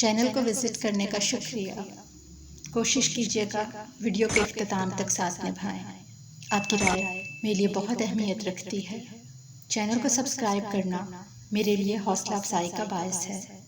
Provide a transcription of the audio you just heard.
Channel को visit करने का शुक्रिया। कोशिश कीजिएगा वीडियो के इख्तिताम तक साथ निभाएं। आपकी राय मेरे लिए बहुत अहमियत रखती है। चैनल को सब्सक्राइब करना मेरे लिए हौसला अफजाई का बायस है।